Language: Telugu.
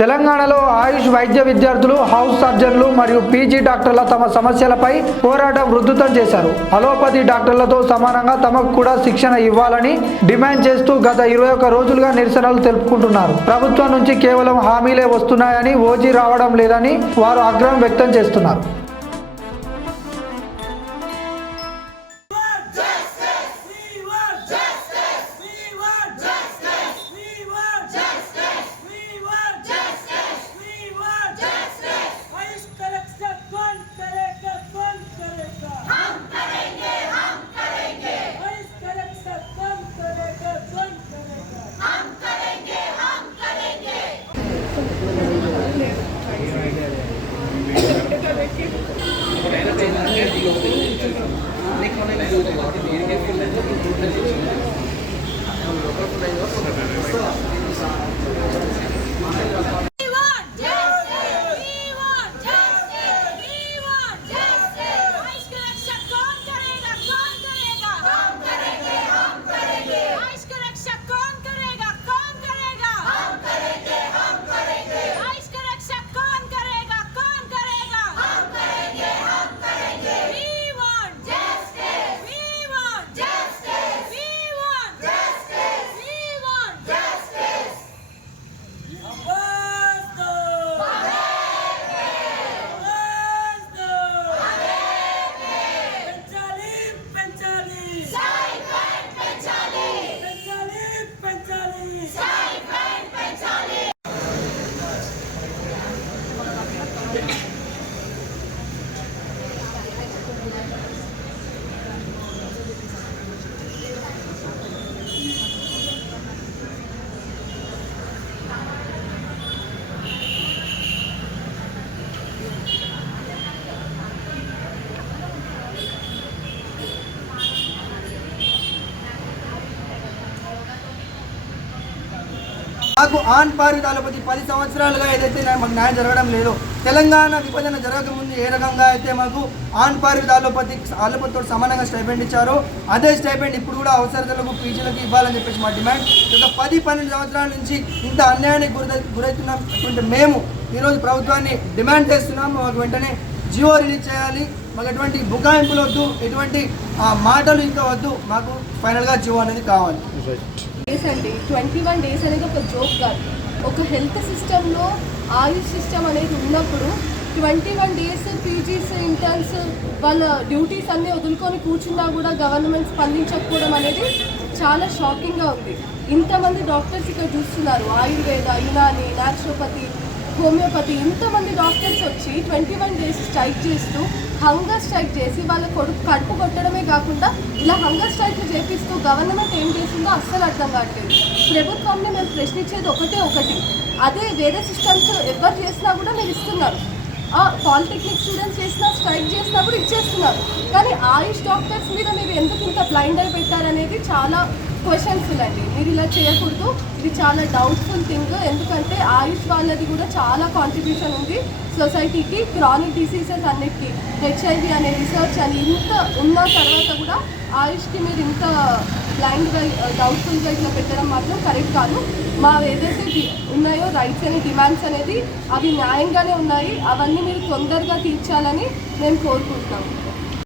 తెలంగాణలో ఆయుష్ వైద్య విద్యార్థులు హౌస్ సర్జన్లు మరియు పీజీ డాక్టర్ల తమ సమస్యలపై పోరాటం ఉధృతం చేశారు. అలోపతి డాక్టర్లతో సమానంగా తమకు కూడా శిక్షణ ఇవ్వాలని డిమాండ్ చేస్తూ గత 21 రోజులుగా నిరసనలు తెలుపుకుంటున్నారు. ప్రభుత్వం నుంచి కేవలం హామీలే వస్తున్నాయని, ఓజీ రావడం లేదని వారు ఆగ్రహం వ్యక్తం చేస్తున్నారు. మాకు ఆన్ పార్ అలోపతి 10 సంవత్సరాలుగా ఏదైతే మాకు న్యాయం జరగడం లేదు. తెలంగాణ విభజన జరగకముందు ఏ రకంగా అయితే మాకు ఆన్ పార్ అలోపతితో సమానంగా స్టైపెండ్ ఇచ్చారో అదే స్టైపెండ్ ఇప్పుడు కూడా అవసరాలకు పీజీలకు ఇవ్వాలని చెప్పేసి మా డిమాండ్. గత 10-12 సంవత్సరాల నుంచి ఇంత అన్యాయానికి గురవుతున్నటువంటి మేము ఈరోజు ప్రభుత్వాన్ని డిమాండ్ చేస్తున్నాము. మాకు వెంటనే జియో రిలీజ్ చేయాలి. మాకు ఎటువంటి బుకాయింపులు వద్దు, ఎటువంటి మాటలు ఇంకా వద్దు. మాకు ఫైనల్గా జియో అనేది కావాలి. 21 డేస్ అనేది ఒక జోక్ కాదు. ఒక హెల్త్ సిస్టంలో ఆయుష్ సిస్టమ్ అనేది ఉన్నప్పుడు 21 డేస్ పీజీస్ ఇంటర్న్స్ వాళ్ళ డ్యూటీస్ అన్నీ వదులుకొని కూర్చున్నా కూడా గవర్నమెంట్ స్పందించకపోవడం అనేది చాలా షాకింగ్గా ఉంది. ఇంతమంది డాక్టర్స్ ఇక్కడ చూస్తున్నారు. ఆయుర్వేద, యునాని, న్యాచురోపతి, హోమియోపతి ఇంతమంది డాక్టర్స్ వచ్చి 21 డేస్ స్ట్రైక్ చేస్తూ హంగర్ స్ట్రైక్ చేసి వాళ్ళ కడుపు కొట్టడమే కాకుండా ఇలా హంగర్ స్ట్రైక్ చేపిస్తూ గవర్నమెంట్ ఏం చేసిందో అస్సలు అర్థం కావట్లేదు. ప్రభుత్వాన్ని మేము ప్రశ్నించేది ఒకటి, అదే వేరే సిస్టమ్స్ ఎవరు చేసినా కూడా మీరు ఇస్తున్నారు. పాలిటెక్నిక్ స్టూడెంట్స్ చేసినా స్ట్రైక్ చేసినా కూడా ఇచ్చేస్తున్నారు. కానీ ఆయుష్ డాక్టర్స్ మీద మీరు ఎందుకు ఇంత బ్లైండ్ అయి పెట్టారనేది చాలా క్వశ్చన్ఫుల్ అండి. మీరు ఇలా చేయకూడదు. ఇది చాలా డౌట్ఫుల్ థింగ్. ఎందుకంటే ఆయుష్ వాళ్ళది కూడా చాలా కాంట్రిబ్యూషన్ ఉంది సొసైటీకి. క్రానిక్ డిసీజెస్ అన్నిటికీ HIV అనే రీసెర్చ్ అని ఇంత ఉన్న తర్వాత కూడా ఆయుష్కి మీరు ఇంత బ్లైండ్గా డౌట్ఫుల్గా ఇట్లా పెట్టడం మాత్రం కరెక్ట్ కాదు. మా ఏదైతే ఉన్నాయో రైట్స్ అనే డిమాండ్స్ అనేది అవి న్యాయంగానే ఉన్నాయి. అవన్నీ మీరు తొందరగా తీర్చాలని మేము కోరుకుంటున్నాము.